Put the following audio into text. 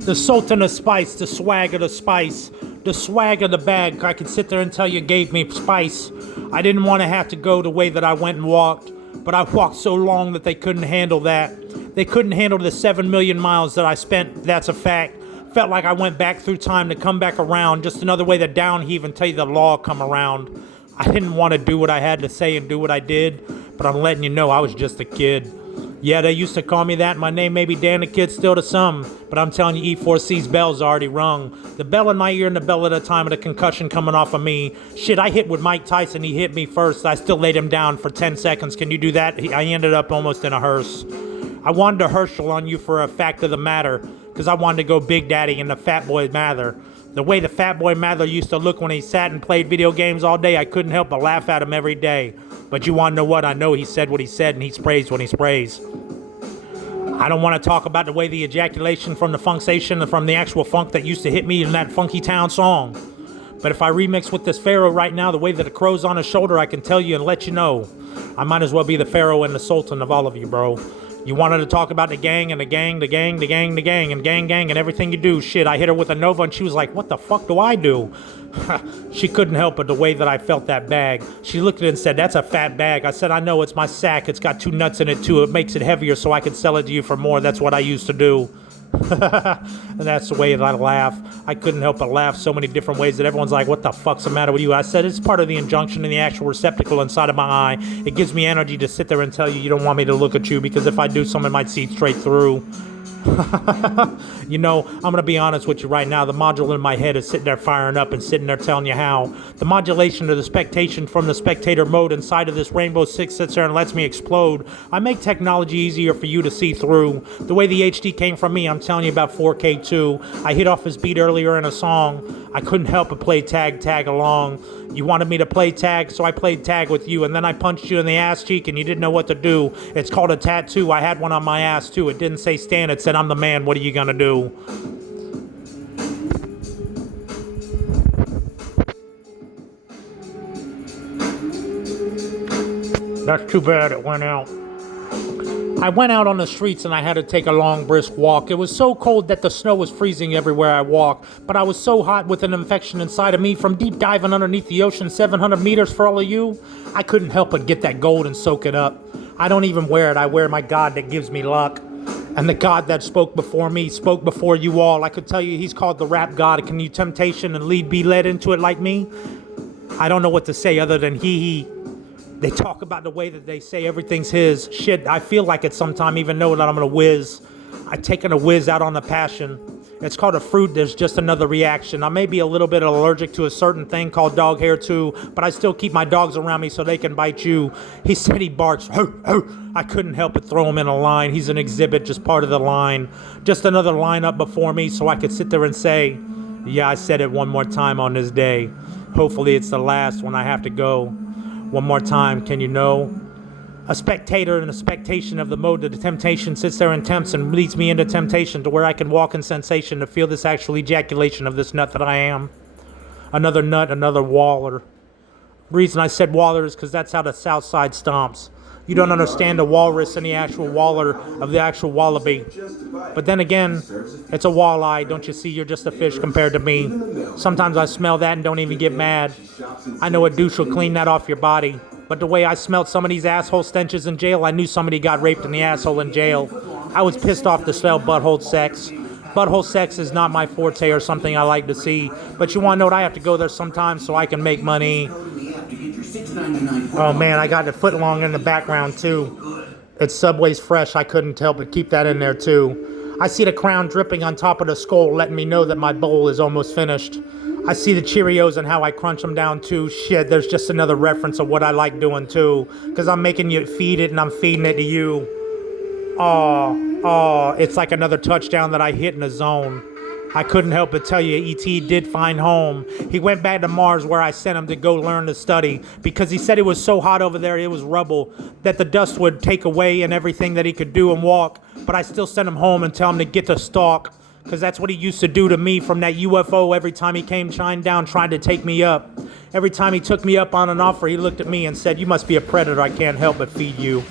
The Sultan of Spice, the swag of the spice, the swag of the bag. I could sit there and tell you gave me spice. I didn't want to have to go the way that I went and walked, but I walked so long that they couldn't handle that. They couldn't handle the 7 million miles that I spent, that's a fact. Felt like I went back through time to come back around, just another way to downheave and tell you the law come around. I didn't want to do what I had to say and do what I did, but I'm letting you know I was just a kid. Yeah, they used to call me that. My name may be Dan the Kid still to some, but I'm telling you, E4C's bell's already rung. The bell in my ear and the bell at a time of the concussion coming off of me. Shit, I hit with Mike Tyson. He hit me first. I still laid him down for 10 seconds. Can you do that? I ended up almost in a hearse. I wanted to Herschel on you for a fact of the matter, because I wanted to go Big Daddy and the Fat Boy Mather. The way the Fat Boy Mather used to look when he sat and played video games all day, I couldn't help but laugh at him every day. But you want to know what? I know he said what he said, and he sprays when he sprays. I don't want to talk about the way the ejaculation from the funksation and from the actual funk that used to hit me in that Funky Town song. But if I remix with this Pharaoh right now, the way that the crow's on his shoulder, I can tell you and let you know. I might as well be the Pharaoh and the Sultan of all of you, bro. You wanted to talk about the gang and the gang, the gang, the gang, the gang, and gang, and everything you do. Shit, I hit her with a Nova, and she was like, what the fuck do I do? She couldn't help it the way that I felt that bag. She looked at it and said, that's a fat bag. I said, I know, it's my sack. It's got 2 nuts in it, too. It makes it heavier so I can sell it to you for more. That's what I used to do. And that's the way that I laugh. I couldn't help but laugh so many different ways that everyone's like, what the fuck's the matter with you? I said, it's part of the injunction in the actual receptacle inside of my eye. It gives me energy to sit there and tell you you don't want me to look at you, because if I do, someone might see straight through. You know, I'm going to be honest with you right now. The module in my head is sitting there firing up and sitting there telling you how. The modulation of the spectation from the spectator mode inside of this Rainbow 6 sits there and lets me explode. I make technology easier for you to see through. The way the HD came from me, I'm telling you about 4K too. I hit off his beat earlier in a song. I couldn't help but play tag along. You wanted me to play tag, so I played tag with you, and then I punched you in the ass cheek and you didn't know what to do. It's called a tattoo. I had one on my ass too. It didn't say Stan, it said I'm the man, what are you gonna do? That's too bad it went out. I went out on the streets and I had to take a long, brisk walk. It was so cold that the snow was freezing everywhere I walked, but I was so hot with an infection inside of me from deep diving underneath the ocean 700 meters for all of you. I couldn't help but get that gold and soak it up. I don't even wear it. I wear my God that gives me luck. And the God that spoke before me spoke before you all. I could tell you he's called the rap God. Can you temptation and be led into it like me? I don't know what to say other than he. They talk about the way that they say everything's his. Shit, I feel like it sometime, even though that I'm gonna whiz. I've taken a whiz out on the passion. It's called a fruit. There's just another reaction. I may be a little bit allergic to a certain thing called dog hair too, but I still keep my dogs around me so they can bite you. He said he barks. Ho, ho. I couldn't help but throw him in a line. He's an exhibit, just part of the line. Just another line up before me so I could sit there and say, yeah, I said it one more time on this day. Hopefully it's the last when I have to go. One more time, can you know? A spectator and a spectation of the mode that the temptation sits there and tempts and leads me into temptation to where I can walk in sensation to feel this actual ejaculation of this nut that I am. Another nut, another waller. Reason I said waller is because that's how the South Side stomps. You don't understand the walrus and the actual waller of the actual wallaby. But then again, it's a walleye. Don't you see? You're just a fish compared to me. Sometimes I smell that and don't even get mad. I know a douche will clean that off your body. But the way I smelled some of these asshole stenches in jail, I knew somebody got raped in the asshole in jail. I was pissed off to smell butthole sex. Butthole sex is not my forte or something I like to see. But you want to know what? I have to go there sometimes so I can make money. Oh man, I got a foot long in the background too. It's Subway's fresh. I couldn't help but keep that in there too. I see the crown dripping on top of the skull, letting me know that my bowl is almost finished. I see the Cheerios and how I crunch them down too. Shit, there's just another reference of what I like doing too. Because I'm making you feed it and I'm feeding it to you. Oh, it's like another touchdown that I hit in the zone. I couldn't help but tell you, E.T. did find home. He went back to Mars where I sent him to go learn to study because he said it was so hot over there, it was rubble, that the dust would take away and everything that he could do and walk. But I still sent him home and tell him to get to stalk because that's what he used to do to me from that UFO every time he came shining down trying to take me up. Every time he took me up on an offer, he looked at me and said, "You must be a predator. I can't help but feed you."